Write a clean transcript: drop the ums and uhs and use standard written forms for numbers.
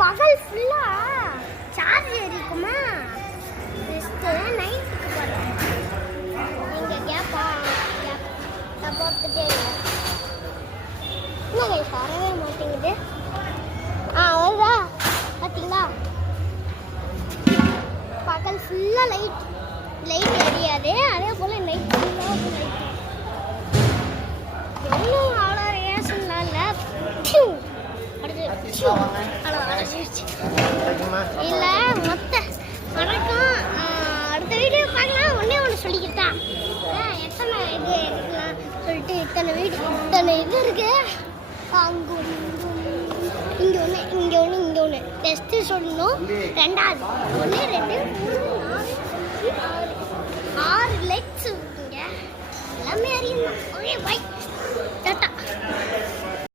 பகல் ஃபுல்லாக charge ஏறிக்குமா next நைட்டுக்கு போகிறேன் நீங்கள் கேப்பா பார்த்துட்டே இன்னும் வரவே மாட்டேங்குது. வருதா பார்த்தீங்களா? பகல் ஃபுல்லாக லைட் எரியாது, அதே போல் நைட் ஃபுல்லாக லைட் ஒன்றும் அவ்வளோ ரேஷன்லாம் இல்லை. இல்லை மொத்த வணக்கம். அடுத்த வீடியோ பார்க்கலாம். ஒன்று சொல்லிக்கிட்டா எத்தனை இது எடுக்கலாம் சொல்லிட்டு இத்தனை இது இருக்கு. அங்கே ஒன்று டெஸ்ட்டு சொல்லணும். ரெண்டாவது 1 2 3 4 5 6 லைட்ஸ் இருக்குங்க. எல்லாமே அறியணும். Okay bye.